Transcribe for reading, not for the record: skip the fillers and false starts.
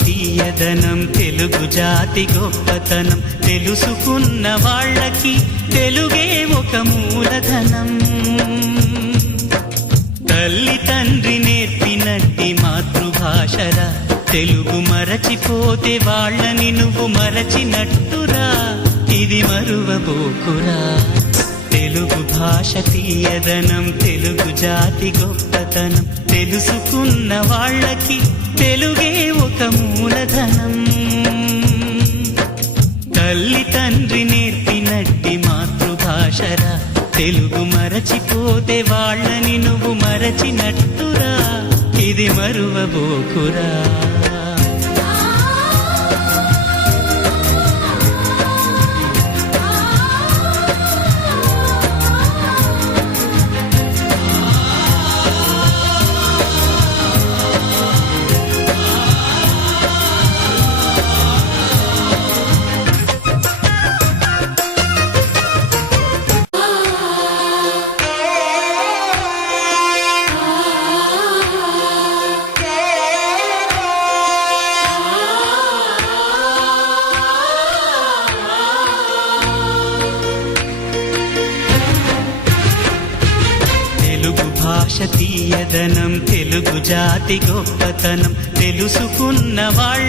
తీయదనం తెలుగు జాతి గొప్పతనం తెలుసుకున్న వాళ్ళకి తెలుగే ఒక మూలధనం తల్లి తండ్రి నేర్పినట్టి మాతృభాషరా తెలుగు మరచిపోతే వాళ్ళని నువ్వు మరచినట్టురా ఇది మరువబోకురా తెలుగు భాష తీయదనం తెలుగు జాతి గొప్పతనం తెలుసుకున్న వాళ్ళకి తెలుగే ఒక మూలధనం తల్లి తండ్రి నేర్పినట్టి మాతృభాషరా తెలుగు మరచిపోతే వాళ్ళని నువ్వు మరచినట్టురా ఇది మరువబోకురా తెలుగు భాష తీయదనం తెలుగు జాతి గొప్పతనం తెలుసుకున్న వాళ్ళ